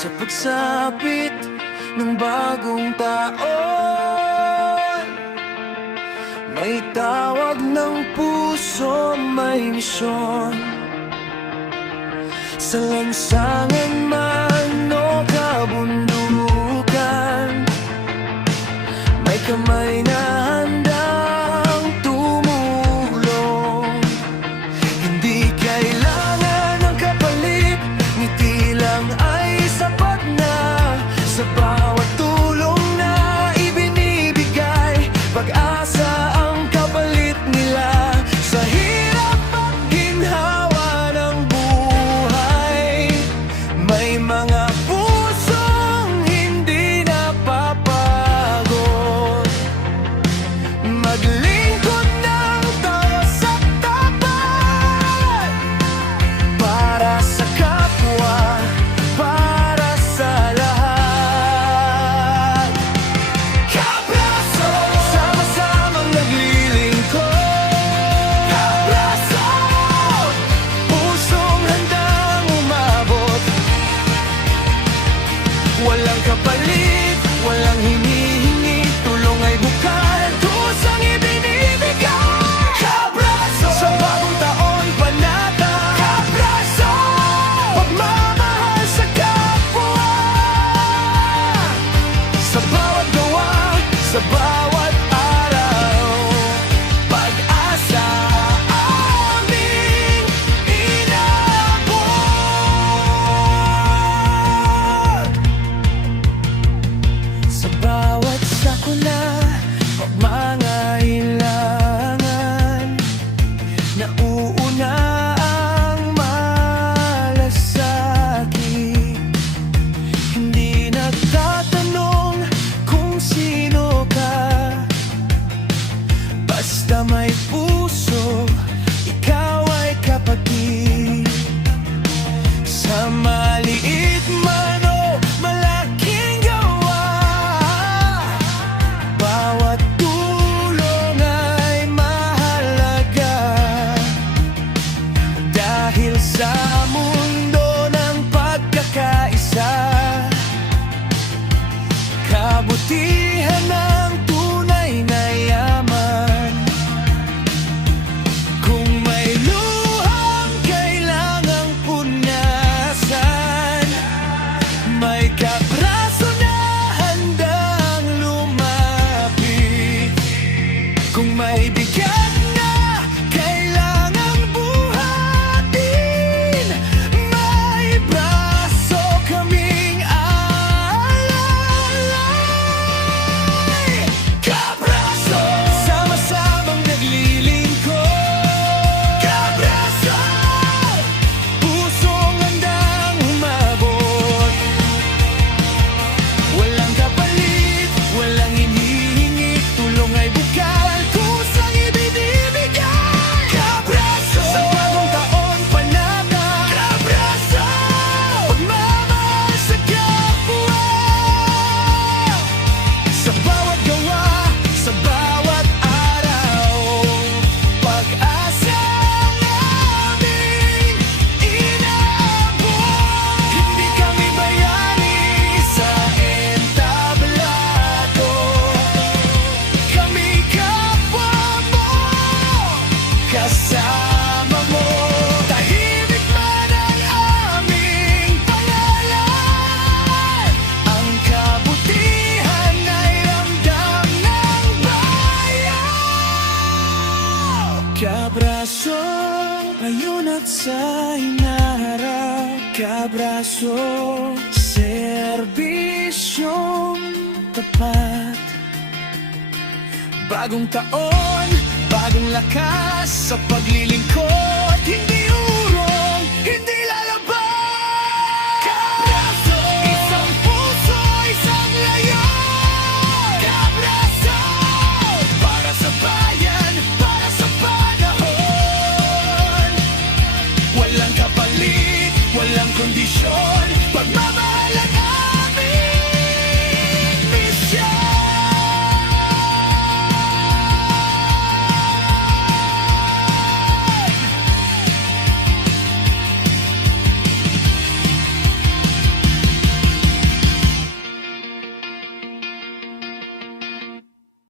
Sa pagsapit ng bagong taon, may tawag ng puso, may misyon. Sa lansangan man o kabundukan, may kamay na handang tumulong. Hindi kailangan ng kapalit, ngiti lang ay sapat na. Sa bawat tulong na ibinibigay, pag-asa ang kapalit nila. Sa hirap at ginhawa ng buhay, may mga pusong hindi napapagod, maglingkod ng taos at tapat, para sa kapwa, para sa lahat. Kabraso, sama-samang naglilingkod. Kabraso, pusong handang umabot. Walang kapalit, walang hinihingi, tulong ay bukal, kusang ibinibigay. Kabraso, sa bagong taon panata. Kabraso, pagmamahal sa kapwa. Sa bawat gawa, sa bawat araw, pag-asa aming inabot. Sa bawat sakuna, pagmangailangan, nauuna ang malasakit. Hindi nagtatanong kung sino ka, basta may puso, ikaw ay kapatid. Sa maliit man o malaking gawa, bawat tulong ay mahalaga. Dahil sa mundo ng pagkakaisa, kabutihan ng tunay na yaman. Kung may luhang kailangang punasan, may kabraso na handang lumapit. Kung may bigat na kailangang buhatin, may braso kaming alalay. Kabraso, sama-samang naglilingkod. Kabraso, pusong handang umabot. Walang kapalit, walang hinihingi, tulong ay bukal, kusang ibinibigay. Kabraso, sa bagong taon panata. Kabraso, pagmamahal sa kapwa. Sa bawat gawa, sa bawat araw, pag-asa ang aming inaabot. Hindi kami bayani sa entablado, kami kapwa mo, kasama mo. Tahimik man ang aming pangalan, ang kabutihan ay ramdam ng bayan. Kabraso, ayun at sa hinaharap. Kabraso, serbisyong tapat. Bagong taon, bagong lakas sa paglilingkod. Hindi